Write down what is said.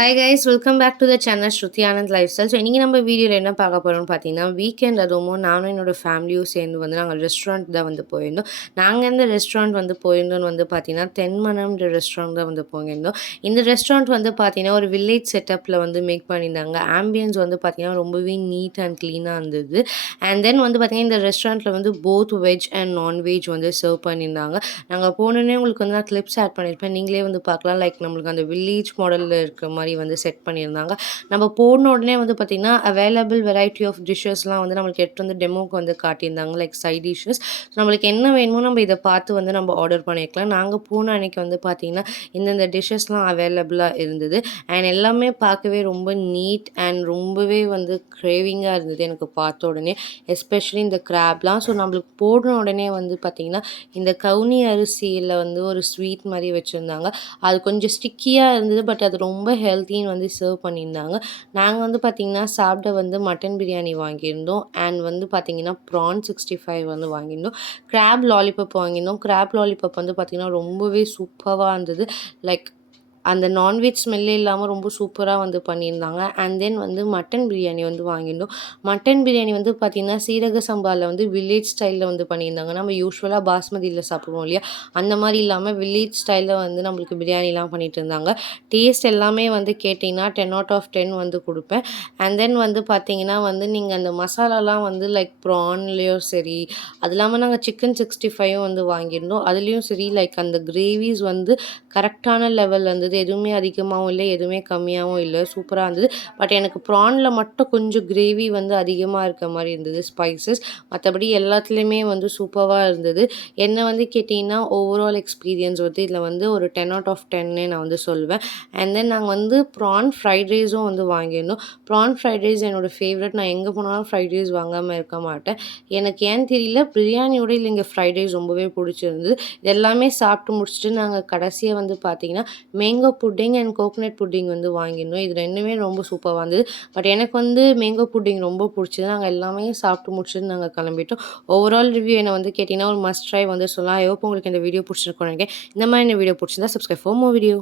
Hi guys, welcome back to the channel Shruti Anand lifestyle. So இன்றைக்கி நம்ம வீடியோவில் என்ன பார்க்க போகிறோம்னு பார்த்தீங்கன்னா, வீக்கெண்ட் அதுவும் நானும் என்னோடய ஃபேமிலியும் சேர்ந்து வந்து நாங்கள் ரெஸ்டாரண்ட் தான் வந்து போயிருந்தோம். நாங்கள் எந்த ரெஸ்டாரண்ட் வந்து போயிருந்தோம்னு வந்து பார்த்தீங்கன்னா, தென்மனம்ன்ற ரெஸ்டாரண்ட் தான் வந்து போயிருந்தோம். இந்த ரெஸ்டாரண்ட் வந்து பார்த்தீங்கன்னா, ஒரு வில்லேஜ் செட்டப்பில் வந்து மேக் பண்ணியிருந்தாங்க. ஆம்பியன்ஸ் வந்து பார்த்தீங்கன்னா ரொம்பவே நீட் அண்ட் க்ளீனாக இருந்தது. அண்ட் தென் வந்து பார்த்தீங்கன்னா, இந்த ரெஸ்டாரண்ட்டில் வந்து போத் வெஜ் அண்ட் நான்வெஜ் வந்து சர்வ் பண்ணியிருந்தாங்க. நாங்கள் போனோடனே உங்களுக்கு வந்து நான் கிளிப்ஸ் ஆட் பண்ணியிருப்பேன். நீங்களே வந்து பார்க்கலாம். லைக் நம்மளுக்கு அந்த வில்லேஜ் மாடலில் இருக்கிற மாதிரி வந்து செட் பண்ணியிருந்தாங்க. நம்ம போன உடனே வந்து பார்த்திங்கன்னா, அவைலபிள் வெரைட்டி ஆஃப் டிஷ்ஷஸ்லாம் வந்து நம்மளுக்கு எடுத்துட்டு வந்து டெமோக்கு வந்து காட்டியிருந்தாங்க. Like side dishes. நம்மளுக்கு என்ன வேணுமோ நம்ம இதை பார்த்து வந்து நம்ம ஆர்டர் பண்ணிக்கலாம். நாங்கள் போன அன்னைக்கு வந்து பார்த்திங்கன்னா, இந்தந்த டிஷ்ஷஸ்லாம் அவைலபிளாக இருந்தது. அண்ட் எல்லாமே பார்க்கவே ரொம்ப நீட் அண்ட் ரொம்பவே வந்து கிரேவிங்காக இருந்தது எனக்கு பார்த்த உடனே. எஸ்பெஷலி இந்த கிராப்லாம். ஸோ நம்மளுக்கு போன உடனே வந்து பார்த்திங்கன்னா, இந்த கவுனி அரிசியில் வந்து ஒரு ஸ்வீட் மாதிரி வச்சுருந்தாங்க. அது கொஞ்சம் ஸ்டிக்கியாக இருந்தது. பட் அது ரொம்ப ஹெல்த்தின்னு வந்து சர்வ் பண்ணியிருந்தாங்க. நாங்கள் வந்து பார்த்திங்கன்னா சாப்பிட வந்து மட்டன் பிரியாணி வாங்கியிருந்தோம். அண்ட் வந்து பார்த்திங்கன்னா ப்ரான் 65 வந்து வாங்கியிருந்தோம். கிராப் லாலிபப் வாங்கியிருந்தோம். கிராப் லாலிபப் வந்து பார்த்திங்கன்னா ரொம்பவே சூப்பராக இருந்தது. லைக் அந்த நான்வெஜ் ஸ்மெல்லே இல்லாமல் ரொம்ப சூப்பராக வந்து பண்ணியிருந்தாங்க. அண்ட் தென் வந்து மட்டன் பிரியாணி வந்து வாங்கியிருந்தோம். மட்டன் பிரியாணி வந்து பார்த்திங்கன்னா சீரக சம்பாவில் வந்து வில்லேஜ் ஸ்டைலில் வந்து பண்ணியிருந்தாங்க. நம்ம யூஸ்வலாக பாஸ்மதியில் சாப்பிடுவோம் இல்லையா, அந்த மாதிரி இல்லாமல் வில்லேஜ் ஸ்டைலில் வந்து நம்மளுக்கு பிரியாணிலாம் பண்ணிகிட்டு இருந்தாங்க. டேஸ்ட் எல்லாமே வந்து கேட்டிங்கன்னா 10 அவுட் ஆஃப் 10 வந்து கொடுப்பேன். அண்ட் தென் வந்து பார்த்திங்கன்னா வந்து நீங்கள் அந்த மசாலாலாம் வந்து லைக் ப்ரான்லேயும் சரி, அது இல்லாமல் நாங்கள் சிக்கன் 65 வந்து வாங்கியிருந்தோம். அதுலேயும் சரி லைக் அந்த கிரேவிஸ் வந்து கரெக்டான லெவலில் இருந்தது. எதுவுமே அதிகமாகவும் இல்லை, எதுவுமே கம்மியாகவும் இல்லை. சூப்பராக இருந்தது. பட் எனக்கு ப்ரானில் மட்டும் கொஞ்சம் கிரேவி வந்து அதிகமாக இருக்க மாதிரி இருந்தது, ஸ்பைசஸ். மற்றபடி எல்லாத்துலேயுமே வந்து சூப்பராக இருந்தது. என்னை வந்து கேட்டிங்கன்னா ஓவரால் எக்ஸ்பீரியன்ஸ் வந்து இதில் வந்து ஒரு 10 அவுட் ஆஃப் 10 நான் வந்து சொல்லுவேன். அண்ட் தென் நாங்கள் வந்து ப்ரான் ஃப்ரைட் ரைஸும் வந்து வாங்கியிருந்தோம். ப்ரான் ஃப்ரைட் ரைஸ் என்னோடய ஃபேவரட். நான் எங்கே போனாலும் ஃப்ரைட் ரைஸ் வாங்காமல் இருக்க மாட்டேன். எனக்கு ஏன்னு தெரியல, பிரியாணியோட இல்லை இங்கே ஃப்ரைட் ரைஸ் ரொம்பவே பிடிச்சிருந்தது. இது எல்லாமே சாப்பிட்டு முடிச்சுட்டு நாங்கள் கடைசியாக வந்து பார்த்திங்கன்னா mango pudding and coconut pudding வந்து வாங்கியிருந்தோம். இது 2மே ரொம்ப சூப்பராக இருந்தது. பட் எனக்கு வந்து மேங்கோ புட்டிங் ரொம்ப பிடிச்சது. நாங்கள் எல்லாமே சாப்பிட்டு முடிச்சுட்டு நாங்கள் கிளம்பிட்டோம். ஓவரால் ரிவ்யூ என்ன வந்து கேட்டிங்கன்னா ஒரு மஸ்ட் ட்ரை வந்து சொல்லலாம். ஐ ஹோப் உங்களுக்கு இந்த வீடியோ பிடிச்சிருக்கும்னு நினைக்கிறேன். இந்த மாதிரி இந்த வீடியோ பிடிச்சிருந்தா சப்ஸ்கிரைப் ஃபார் மோர் வீடியோ.